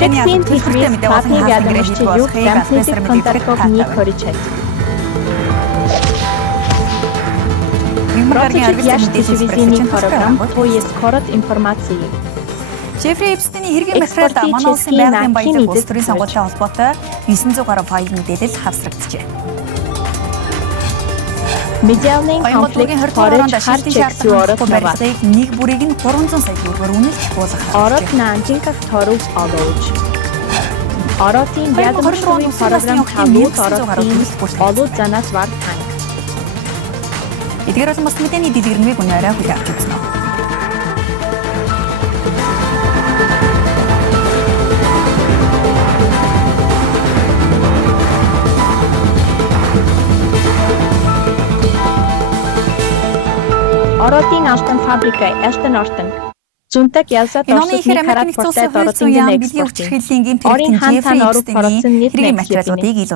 Чекийн телевиз хатны вядомости юг гамтных контактов не коричать. Проточек яш телевизийный программ, то есть корот информации. Jeffrey Epstein-ийн хэргийн материалд манай улсын байгалийн баялаг улс төрийн сонгуулийн холбоотой 900 гаруй файл мэдээлэл хавсрагдчихэ. Медиалын конфликт хорож харчек суорот нава. Нэг бүрийг нь 300 сая төгрөгөөр үнэлж буулгах. Орот наанчинках торуус олооч. Оротын вядомостны программ тавууд оротын олууд занаас вар танк. Эдгээр бол бас мэдээний дэлгэрэнгүй үнээрээ хүлээн авч үзсэн. Оротын алтан фабрика Элтон Ортон. Зунтаг ялсад орсны хараад портай доротын экспорт. Орын хаан тань орох процент хэргийн материалуудыг ил